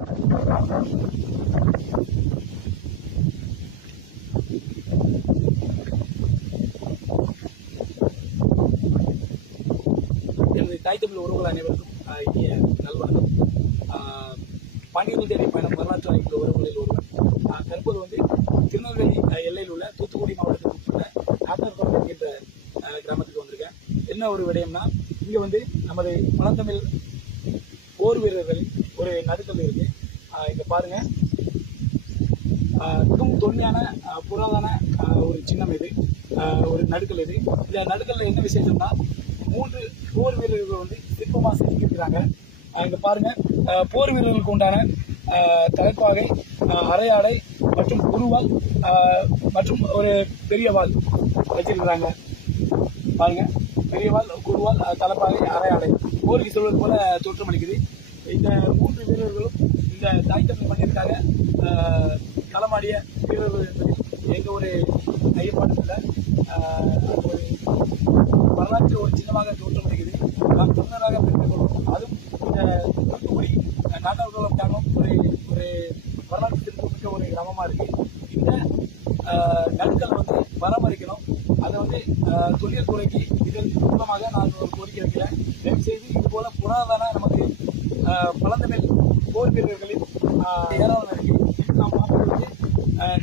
எனது தாய் தமிழ் உறவுகள் அனைவருக்கும் இனிய நல்வணக்கம். பாண்டியர்கள் தேடி பயணம் வரலாற்று ஆய்வுள்ள உறவுகளில் ஒருவர். தற்போது வந்து திருநெல்வேலி எல்லையில் உள்ள தூத்துக்குடி மாவட்டத்துக்கு உட்பட்ட நாட்டார்குளம் என்கின்ற கிராமத்துக்கு வந்திருக்கேன். என்ன ஒரு விடயம்னா, இங்கே வந்து நமது பழந்தமிழ் போர் வீரர்களின் ஒரு நடுக்கல் இருக்கு. இங்க பாருங்க, மிகவும் தொன்மையான புராதன ஒரு சின்னம் இது, ஒரு நடுக்கல் இது. இந்த நடுக்கல்ல என்ன விசேஷம்னா, 3 போர் வீரர்கள் வந்து சிற்பமாக செஞ்சுக்கிறாங்க. இங்க பாருங்க, போர் வீரர்களுக்கு உண்டான தலைப்பாகை, அரையாடை மற்றும் குருவால் மற்றும் ஒரு பெரிய வாள் வச்சிருக்கிறாங்க. பாருங்க, பெரிய வாள், குருவால், தலைப்பாகை, அரையாடை போருக்கு சொல்வது போல தோற்றமளிக்குது. இந்த 3 வீரர்களும் இந்த தாய் தமிழ் மண்ணிற்காக களமாடிய வீரர்கள் என்பதில் எங்க ஒரு ஐயப்பாடும் இல்லை. ஒரு வரலாற்று ஒரு சின்னமாக தோற்றமளிக்குது. நாம் தமிழராக பெற்றுக்கொள்வோம். அதுவும் இந்த தூத்துக்குடி நாட்டார்குளம் கிராமம் ஒரு வரலாற்று சிறப்புமிக்க ஒரு கிராமமா இருக்கு. இந்த நடுக்கல் வந்து பராமரிக்கணும். அதை வந்து தொழில் துறைக்கு இதன் மூலமாக நான் ஒரு கோரிக்கை வைக்கிறேன். தயவுசெய்து இது போல புராதன நமக்கு பழந்தமிழ் போர் வீரர்களின் ஏராளம் இருக்கு. நாம் பார்ப்பது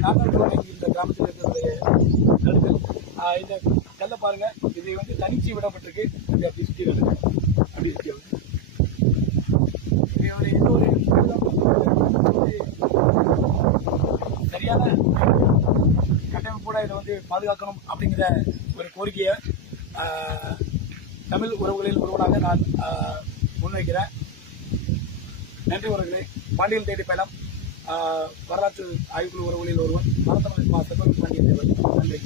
நாட்டார்குளம் என்கின்ற கிராமத்தில் இருக்கக்கூடிய நடுக்கல். இந்த கல்லை பாருங்க, இது வந்து தனிச்சு விடப்பட்டிருக்கு. அப்படி சுற்றி வருது, அப்படி சுற்றி வருது. எந்த ஒரு சரியான கட்டமைப்போட இதை வந்து பாதுகாக்கணும் அப்படிங்கிற ஒரு கோரிக்கையை தமிழ் உறவுகளில் ஒருவனாக நான் முன்வைக்கிறேன். நன்றி உறவுகளே. பாண்டியல் தேடி பயணம் வரலாற்று ஆய்வுக்குழு உறவுகளில் ஒருவன் மரத்தமிழ் செல்வன் பாண்டியன் தேவர். நன்றி.